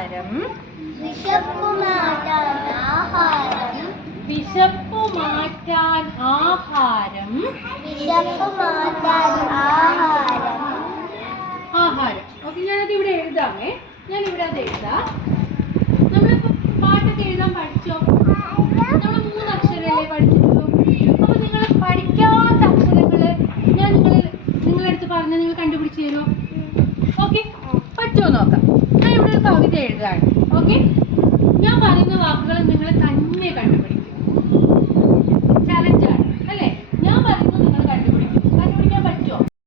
ആഹാരം. വിശപ്പു മാറ്റാൻ ആഹാരം. ആഹാരം. ഓക്കെ, ഞാനത് ഇവിടെ എഴുതാമേ. ഞാൻ ഇവിടെ അത് എഴുതാം. നമ്മളിപ്പോ പാട്ടൊക്കെ എഴുതാൻ പഠിച്ചോ? നമ്മൾ 3 അക്ഷരമല്ലേ പഠിച്ചിട്ടുള്ളൂ. അപ്പൊ നിങ്ങൾ പഠിക്കാത്ത അക്ഷരങ്ങള് ഞാൻ നിങ്ങളുടെ അടുത്ത് പറഞ്ഞ നിങ്ങൾ കണ്ടുപിടിച്ച് തരുമോ? ഓക്കെ, പറ്റുമോ നോക്കാം. ഞാൻ ഇവിടെ ഒരു കവിത എഴുതാണ്. ഓക്കെ, ഞാൻ പറയുന്ന വാക്കുകൾ നിങ്ങൾ തന്നെ കണ്ടുപിടിക്കും.